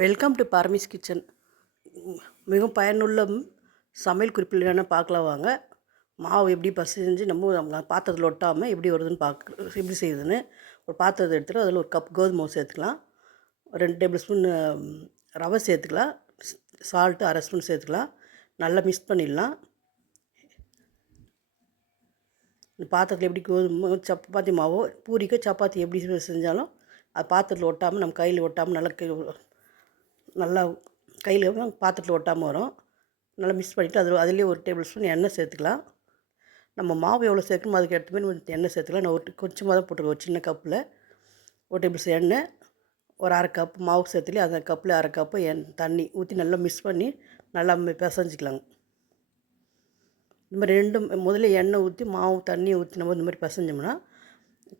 Welcome to பரமிஸ் kitchen மிகவும் பயனுள்ள சமையல் குறிப்பில் என்னென்ன பார்க்கலாம் வாங்க. மாவு எப்படி பசைஞ்சு நம்ம நம்ம பாத்திரத்தில் ஒட்டாமல் எப்படி வருதுன்னு பார்க்க எப்படி செய்யுதுன்னு ஒரு பாத்திரத்தை எடுத்துகிட்டு அதில் ஒரு கப் கோதுமை சேர்த்துக்கலாம். ரெண்டு டேபிள் ஸ்பூன் ரவை சேர்த்துக்கலாம். சால்ட்டு அரை ஸ்பூன் சேர்த்துக்கலாம். நல்லா மிக்ஸ் பண்ணிடலாம். இந்த பாத்திரத்தில் எப்படி கோதுமை சப்பாத்தி மாவோ பூரிக்கோ சப்பாத்தி எப்படி செஞ்சாலும் அது பாத்திரத்தில் ஒட்டாமல் நம்ம கையில் ஒட்டாமல் நல்லா நல்லா கையில் பாத்திரத்தில் ஒட்டாமல் வரும் நல்லா மிக்ஸ் பண்ணிவிட்டு அது அதுலேயே ஒரு டேபிள் ஸ்பூன் எண்ணெய் சேர்த்துக்கலாம் நம்ம மாவு எவ்வளோ சேர்க்கணுமோ அதுக்கு ஏற்ற மாதிரி கொஞ்சம் எண்ணெய் சேர்த்துக்கலாம் நான் ஒரு கொஞ்சமாக தான் போட்டுருக்கோம் ஒரு சின்ன கப்பில் ஒரு டேபிள் ஸ்பூன் எண்ணெய் ஒரு அரை கப் மாவு சேர்த்துலேயே அந்த கப்பில் அரை கப்பு எண் தண்ணி ஊற்றி நல்லா மிக்ஸ் பண்ணி நல்லா பிசைஞ்சிக்கலாங்க இந்த மாதிரி ரெண்டும் முதல்ல எண்ணெய் ஊற்றி மாவு தண்ணி ஊற்றி நம்ம இந்த மாதிரி பிசைஞ்சோம்னா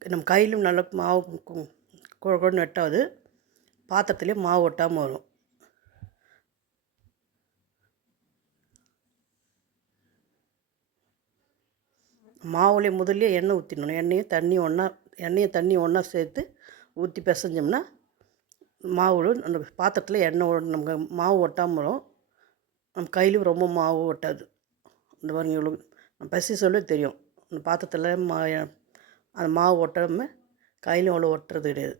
நம்ம கையிலும் நல்லா மாவு கு- குழ குழன்னு வெட்டாது பாத்திரத்துலேயே மாவு ஒட்டாமல் வரும் மாவுலேயே முதல்ல எண்ணெய் ஊற்றிடணும் எண்ணெயும் தண்ணி ஒன்றா எண்ணெயும் தண்ணி ஒன்றா சேர்த்து ஊற்றி பிசைஞ்சோம்னா மாவு அந்த பாத்திரத்தில் எண்ணெய் நம்ம நமக்கு மாவு ஒட்டாமல் வரும் நம்ம கையிலும் ரொம்ப மாவு ஒட்டாது. இந்த பாருங்க இவ்வளோ நம்ம பசி சொல்ல தெரியும். அந்த பாத்திரத்தில் மா அந்த மாவு ஒட்டாமல் கையிலும் அவ்வளோ ஒட்டுறது கிடையாது.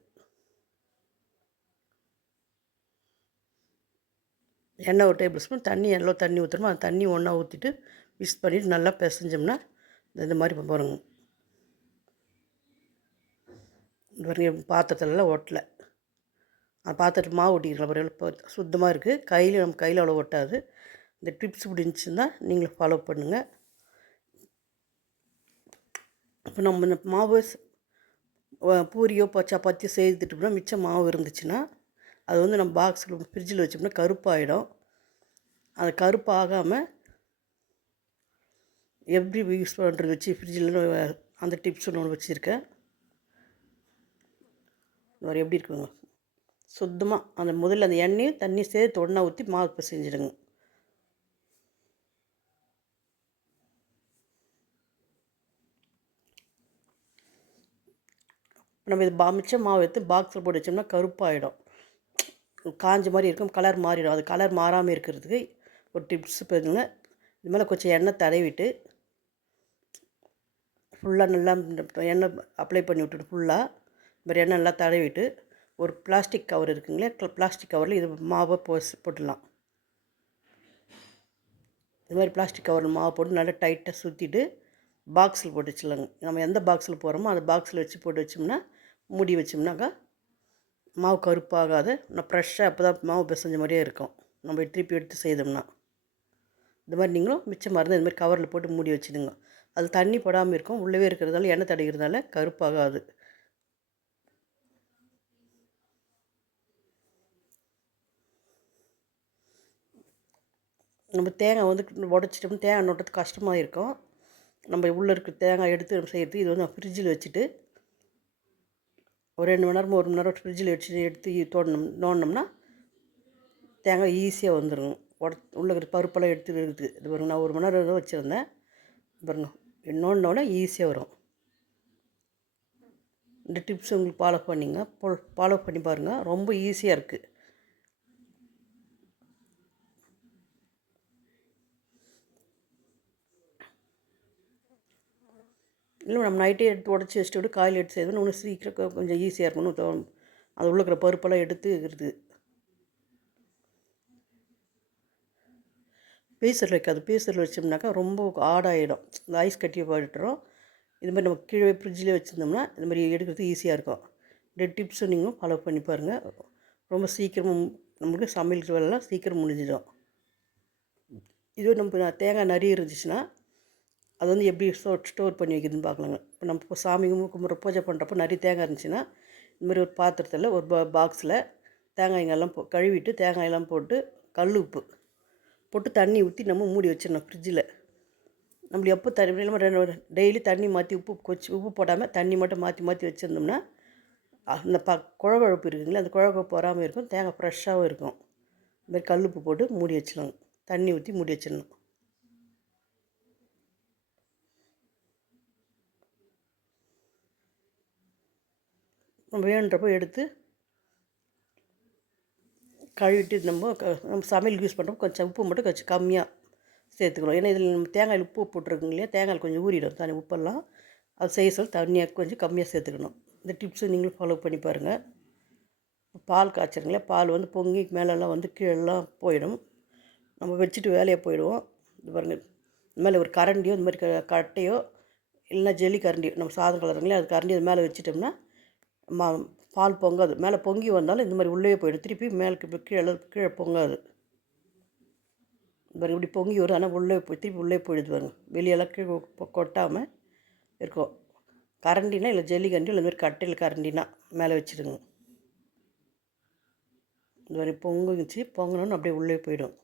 எண்ணெய் ஒரு டேபிள் ஸ்பூன் தண்ணி எவ்வளோ தண்ணி ஊற்றுறோமோ அந்த தண்ணி ஒன்றா ஊற்றிட்டு மிக்ஸ் பண்ணிவிட்டு நல்லா பிசைஞ்சோம்னா இந்த மாதிரி இப்போ பாருங்க. இந்த பாருங்க பாத்திரத்துலலாம் ஒட்டலை. அந்த பாத்திரத்து மாவு ஒட்டிக்கலாம் பாருங்க. இப்போ சுத்தமாக இருக்குது கையில் நம்ம கையில் அவ்வளோ ஒட்டாது. இந்த டிப்ஸ் பிடிச்சிருந்தால் நீங்களும் ஃபாலோ பண்ணுங்கள் இப்போ நம்ம இந்த மாவு பூரியோ இப்போ சப்பாத்தியோ செய்துட்டோம்னா மிச்சம் மாவு இருந்துச்சுன்னா அது வந்து நம்ம பாக்ஸில் ஃப்ரிட்ஜில் வச்சோம்னா கருப்பாயிடும். அது கருப்பாகாமல் எப்படி யூஸ் பண்ணுறது வச்சு ஃப்ரிட்ஜில் அந்த டிப்ஸ் ஒன்று வச்சுருக்கேன். இந்த மாதிரி எப்படி இருக்குங்க? சுத்தமாக அந்த முதல்ல அந்த எண்ணெயும் தண்ணி சேர்த்து ஒன்றா ஊற்றி மாவு இப்போ செஞ்சிடுங்க நம்ம இது பா மிச்சம் மாவு எடுத்து பாக்ஸில் போட்டு வச்சோம்னா கருப்பாகிடும் காஞ்ச மாதிரி இருக்கும் கலர் மாறிடும். அது கலர் மாறாமல் இருக்கிறதுக்கு ஒரு டிப்ஸ் பாருங்க இது மேலே கொஞ்சம் எண்ணெய் தடவிட்டு ஃபுல்லாக நல்லா இந்த எண்ணெய் அப்ளை பண்ணி விட்டுட்டு ஃபுல்லாக இந்த மாதிரி எண்ணெய் நல்லா தடவிட்டு ஒரு பிளாஸ்டிக் கவர் இருக்குங்களே பிளாஸ்டிக் கவரில் இது மாவை போஸ் போட்டுடலாம். இது மாதிரி பிளாஸ்டிக் கவரில் மாவு போட்டு நல்லா டைட்டாக சுற்றிட்டு பாக்ஸில் போட்டு வச்சிடலாங்க. நம்ம எந்த பாக்ஸில் போகிறோமோ அந்த பாக்ஸில் வச்சு போட்டு வச்சோம்னா மூடி வச்சோம்னாக்கா மாவு கருப்பாகாது. நான் ஃப்ரெஷ்ஷாக அப்போ தான் மாவு பிசைஞ்ச மாதிரியே இருக்கும். நம்ம திருப்பி எடுத்து செய்தோம்னா. இந்த மாதிரி நீங்களும் மிச்சம் மருந்து இந்த மாதிரி கவரில் போட்டு மூடி வச்சுடுங்க. அது தண்ணி படாமல் இருக்கும். உள்ளவே இருக்கிறதால எண்ணெய் தடைகிறதால கருப்பாகாது. நம்ம தேங்காய் வந்து உடச்சிட்டோம்னா தேங்காய் நோட்டது கஷ்டமாக இருக்கும். நம்ம உள்ளே இருக்க தேங்காய் எடுத்து நம்ம செய்கிறது இது வந்து நான் ஃப்ரிட்ஜில் வச்சுட்டு ஒரு ரெண்டு மணி நேரம் ஒரு மணி நேரம் ஃப்ரிட்ஜில் வச்சு எடுத்து தோணும் நோண்டினோம்னா தேங்காய் ஈஸியாக வந்துடும் உட உள்ள இருக்கிற பருப்பெல்லாம் எடுத்து இருக்குது இது பாருங்க நான் ஒரு மணி நேரம் வச்சுருந்தேன். பாருங்கள் நோண்டினோடனே ஈஸியாக வரும். இந்த டிப்ஸ் உங்களுக்கு ஃபாலோ பண்ணிங்க. ஃபாலோ பண்ணி பாருங்கள் ரொம்ப ஈஸியாக இருக்குது இல்லை நம்ம நைட்டே எடுத்து உடச்சி வச்சுட்டு விட்டு காயில் எடுத்து செய்யணும் இன்னும் சீக்கிரம் கொஞ்சம் ஈஸியாக இருக்கணும் அது உள்ள இருக்கிற பருப்பெல்லாம் எடுத்து இருக்குது. பேசர் வைக்காது. பேசர் வச்சோம்னாக்கா ரொம்ப ஆடாயிடும் இந்த ஐஸ் கட்டியை போட்டுறோம் இது மாதிரி நம்ம கீழே ஃப்ரிட்ஜில் வச்சுருந்தோம்னா இந்த மாதிரி எடுக்கிறது ஈஸியாக இருக்கும். இந்த டிப்ஸும் நீங்களும் ஃபாலோ பண்ணி பாருங்கள் ரொம்ப சீக்கிரமும் நம்மளுக்கு சமையல் வேலைலாம் சீக்கிரம் முடிஞ்சிடும். இதுவே நம்ம தேங்காய் நிறைய இருந்துச்சுன்னா அது வந்து எப்படி ஸ்டோர் ஸ்டோர் பண்ணி வைக்கிறதுன்னு பார்க்கலாங்க. இப்போ நம்ம இப்போ சாமி கும்பிட்ற பூஜை பண்ணுறப்போ நிறைய தேங்காய் இருந்துச்சுன்னா இந்த மாதிரி ஒரு பாத்திரத்தில் ஒரு பா பாக்ஸில் தேங்காய்ங்கெல்லாம் போ கழுவிட்டு தேங்காயெல்லாம் போட்டு கல் உப்பு. போட்டு தண்ணி ஊற்றி நம்ம மூடி வச்சிடணும் ஃப்ரிட்ஜில் நம்மளுக்கு எப்போ தண்ணி இல்லாமல் ரெண்டு டெய்லி தண்ணி மாற்றி உப்பு கொச்சி உப்பு போடாமல் தண்ணி மட்டும் மாற்றி மாற்றி வச்சுருந்தோம்னா அந்த ப குழகுழப்பு இருக்குங்களா அந்த குழகுழப்பு வராமல் இருக்கும் தேங்காய் ஃப்ரெஷ்ஷாகவும் இருக்கும். இந்த கல் உப்பு போட்டு மூடி வச்சிடணும். தண்ணி ஊற்றி மூடி வச்சிடணும். வேணுன்றப்போ எடுத்து கழுவிட்டு நம்ம க- நம்ம சமையலுக்கு யூஸ் பண்ணுறோம் கொஞ்சம் உப்பு மட்டும் கொஞ்சம் கம்மியாக சேர்த்துக்கணும். ஏன்னா இதில் நம்ம தேங்காயில் உப்பு போட்டிருக்கோங்க இல்லையா? தேங்காயில் கொஞ்சம் ஊறிடும். தனி உப்பெல்லாம். அது செய்ய சொல்ல தண்ணியாக கொஞ்சம் கம்மியாக சேர்த்துக்கணும். இந்த டிப்ஸை நீங்களும் ஃபாலோ பண்ணி பாருங்கள் பால் காய்ச்சறங்களே பால் வந்து பொங்கி மேலெல்லாம் வந்து கீழெல்லாம் போயிடும். நம்ம வச்சுட்டு வேலையாக போயிடுவோம். இது பாருங்கள் இது மேலே ஒரு கரண்டியோ இந்த மாதிரி க- கட்டையோ இல்லைன்னா ஜெல்லி கரண்டியோ நம்ம சாதம் கலருங்களே அது கரண்டி அது மேலே வச்சிட்டோம்னா மா பால் பொங்காது. மேலே பொங்கி வந்தாலும் இந்த மாதிரி உள்ளே போயிடும். திருப்பி மேலே கீழே கீழே பொங்காது. பாருங்க இப்படி பொங்கி வரும். ஆனால் உள்ளே போய் திருப்பி உள்ளே போயிடுது பாருங்க. வெளியெல்லாம் கீழே கொ- கொட்டாமல் இருக்கும். கரண்டினா இல்லை ஜல்லிக்கண்டி இல்லை இந்த மாதிரி கட்டையில் கரண்டினா மேலே வச்சிடுங்க. இந்த மாதிரி பொங்குச்சு பொங்கணுன்னு அப்படியே உள்ளே போயிடும்.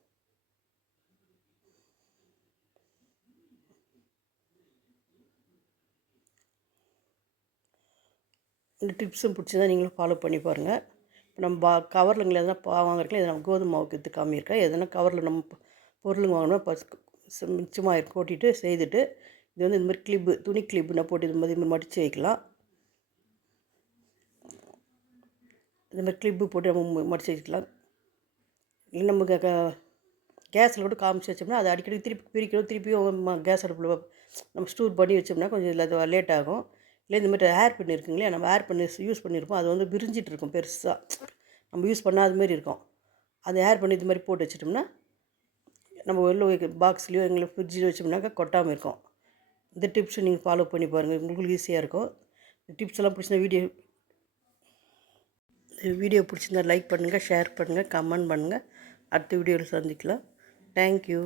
இந்த டிப்ஸும் பிடிச்சதா நீங்களும் ஃபாலோ பண்ணி பாருங்கள் இப்போ நம்ம பா கவர்லுங்களை எதனா பா வாங்குறதுல இதை நம்ம கோதுமை மாவுக்கு எடுத்து காமியிருக்கேன் எதனா கவரில் நம்ம பொ- பொருளுங்க வாங்கணும் பஸ் மிச்சமாக கொட்டிட்டு செய்துட்டு இது வந்து இந்த மாதிரி கிளிப்பு துணி கிளிப்புனா போட்டு இது மாதிரி இது மாதிரி மடித்து வைக்கலாம். இந்த மாதிரி கிளிப்பு போட்டு நம்ம மடித்து வச்சுக்கலாம். இல்லை நமக்கு க கேஸில் கூட காமிச்சு வச்சோம்னா அதை அடிக்கடி திருப்பி பிரிக்கணும் திருப்பியும் கேஸ் அடுப்பில் நம்ம ஸ்டோர் பண்ணி வச்சோம்னா கொஞ்சம் இதில் அது லேட் ஆகும். இல்லை இந்த மாதிரி ஹேர் பின் நம்ம ஹேர் பண்ணி யூஸ் பண்ணியிருப்போம். அது வந்து விரிஞ்சிட்டு இருக்கும் பெருசாக நம்ம யூஸ் பண்ணாத மாதிரி இருக்கும். அந்த ஹேர் பண்ணி இது மாதிரி போட்டு வச்சிட்டோம்னா நம்ம வெளில பாக்ஸ்லேயோ எங்களுக்கு ஃப்ரிட்ஜில் வச்சோம்னாக்கா கொட்டாமல் இருக்கும். இந்த டிப்ஸை நீங்கள் ஃபாலோ பண்ணி பாருங்கள் உங்களுக்கு ஈஸியாக இருக்கும். இந்த டிப்ஸ் எல்லாம் பிடிச்சிருந்தா வீடியோ வீடியோ பிடிச்சிருந்தா லைக் பண்ணுங்கள் ஷேர் பண்ணுங்கள் கமெண்ட் பண்ணுங்கள் அடுத்த வீடியோவில் சந்திக்கலாம். தேங்க்யூ